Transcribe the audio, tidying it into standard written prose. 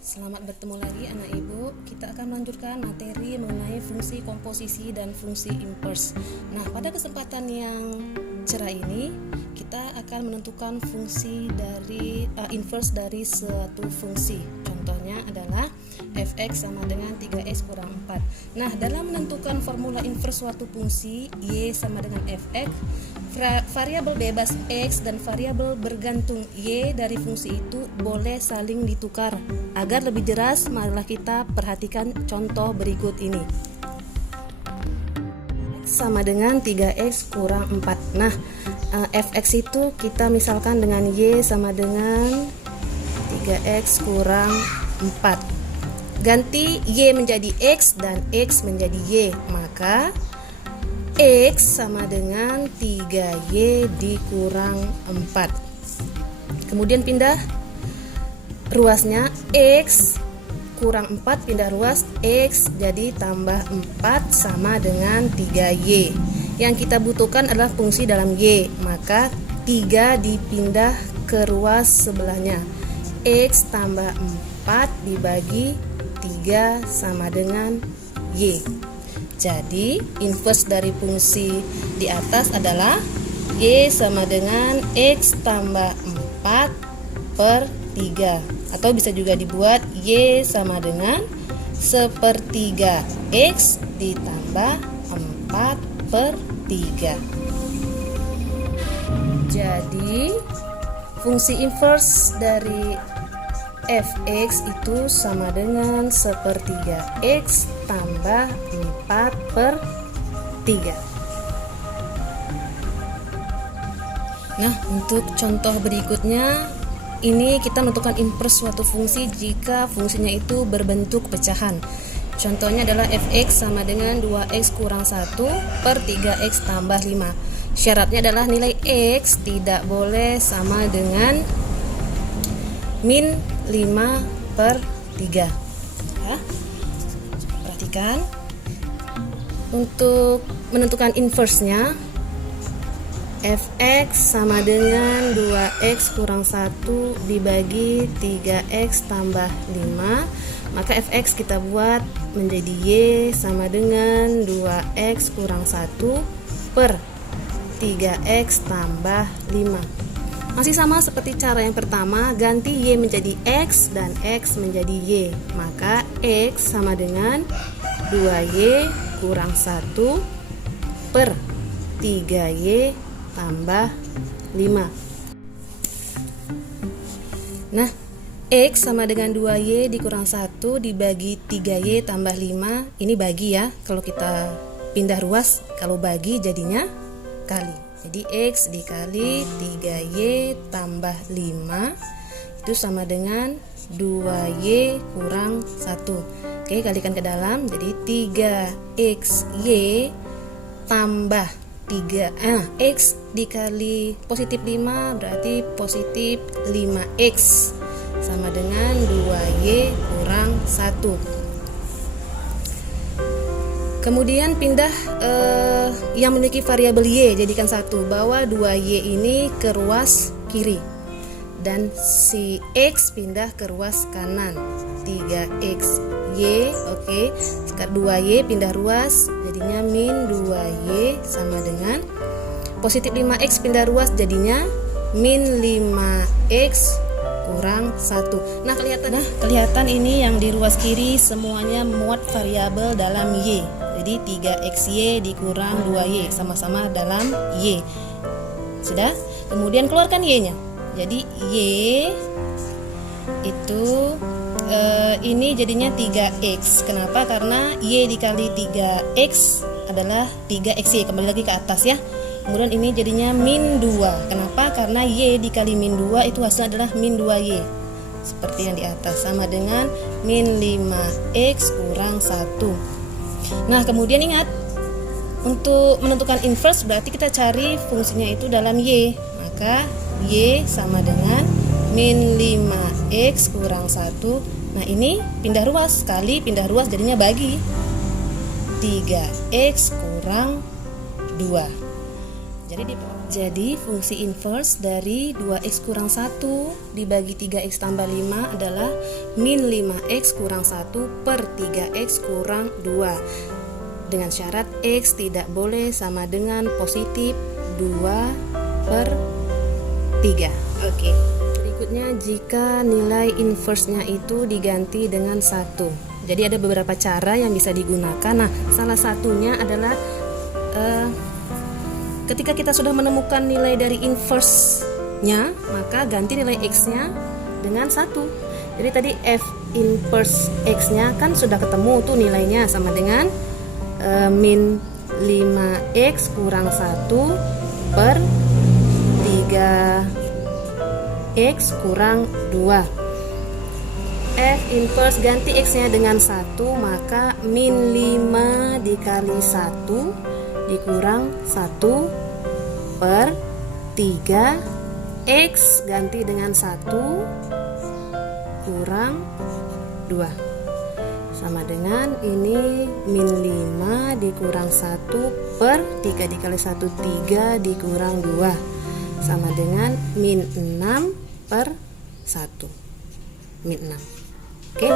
Selamat bertemu lagi anak ibu. Kita akan melanjutkan materi mengenai fungsi komposisi dan fungsi inverse. Nah, pada kesempatan yang cerah ini kita akan menentukan fungsi dari inverse dari suatu fungsi. Contohnya adalah fx sama dengan 3x kurang 4. Nah, dalam menentukan formula inverse suatu fungsi y sama dengan fx, variabel bebas x dan variabel bergantung y dari fungsi itu boleh saling ditukar. Agar lebih jelas, marilah kita perhatikan contoh berikut ini. X sama dengan 3x kurang 4. Nah, fx itu kita misalkan dengan y sama dengan 3x kurang 4. Ganti y menjadi x dan x menjadi y, maka x sama dengan 3y dikurang 4. Kemudian pindah ruasnya, x kurang 4 pindah ruas, x jadi tambah 4 sama dengan 3y. Yang kita butuhkan adalah fungsi dalam y, maka 3 dipindah ke ruas sebelahnya, x tambah 4 dibagi 3 sama dengan y. Jadi inverse dari fungsi di atas adalah y sama dengan x tambah 4 per 3. Atau bisa juga dibuat y sama dengan 1/3 x ditambah 4 per 3. Jadi fungsi inverse dari fx itu sama dengan 1/3 x tambah 4 per 3. Nah, untuk contoh berikutnya, ini kita menentukan inverse suatu fungsi jika fungsinya itu berbentuk pecahan. Contohnya adalah fx sama dengan 2x kurang 1 per 3x tambah 5. Syaratnya adalah nilai x tidak boleh sama dengan min 5 per 3. Ya. Perhatikan. Untuk menentukan inverse-nya, fx sama dengan 2x kurang 1 dibagi 3x tambah 5. Maka fx kita buat menjadi y sama dengan 2x kurang 1 per 3x tambah 5. Masih sama seperti cara yang pertama, ganti y menjadi x dan x menjadi y. Maka x sama dengan 2y kurang 1 per 3y tambah 5. Nah, x sama dengan 2y dikurang 1 dibagi 3y tambah 5. Ini bagi ya, kalau kita pindah ruas, kalau bagi jadinya kali. Jadi x dikali 3y tambah 5 itu sama dengan 2y kurang 1. Oke, kalikan ke dalam, jadi 3xy tambah 3 x dikali positif 5 berarti positif 5x sama dengan 2y kurang 1. Kemudian pindah yang memiliki variabel y jadikan 1, bawa 2y ini ke ruas kiri dan si x pindah ke ruas kanan, 3xy. Oke, sekarang 2y pindah ruas jadinya min 2y sama dengan positif 5x pindah ruas jadinya min 5x kurang 1. Nah, kelihatan ini yang di ruas kiri semuanya memuat variabel dalam y. Jadi 3xy dikurang 2y sama-sama dalam y. Sudah? Kemudian keluarkan y-nya. Jadi y itu ini jadinya 3x. Kenapa? Karena y dikali 3x adalah 3xy. Kembali lagi ke atas ya. Kemudian ini jadinya min 2. Kenapa? Karena y dikali min 2 itu hasilnya adalah min 2y. Seperti yang di atas, sama dengan min 5x kurang 1. Nah, kemudian ingat, untuk menentukan inverse berarti kita cari fungsinya itu dalam y. Maka y sama dengan min 5x kurang 1. Nah, ini pindah ruas, kali pindah ruas jadinya bagi 3x kurang 2. Jadi di Jadi fungsi inverse dari 2x kurang 1 dibagi 3x tambah 5 adalah min 5x kurang 1 per 3x kurang 2. Dengan syarat x tidak boleh sama dengan positif 2 per 3. Oke. Berikutnya jika nilai inverse-nya itu diganti dengan 1. Jadi ada beberapa cara yang bisa digunakan. Nah, salah satunya adalah ketika kita sudah menemukan nilai dari inverse-nya, maka ganti nilai x-nya dengan 1. Jadi tadi f inverse x-nya kan sudah ketemu tuh nilainya, sama dengan min 5x kurang 1 per 3x kurang 2. F inverse ganti x-nya dengan 1, maka min 5 dikali 1 dikurang 1 per 3 x ganti dengan 1 kurang 2 sama dengan ini min 5 dikurang 1 per 3 dikali 1 3 dikurang 2 sama dengan min 6 per 1 min 6. Oke.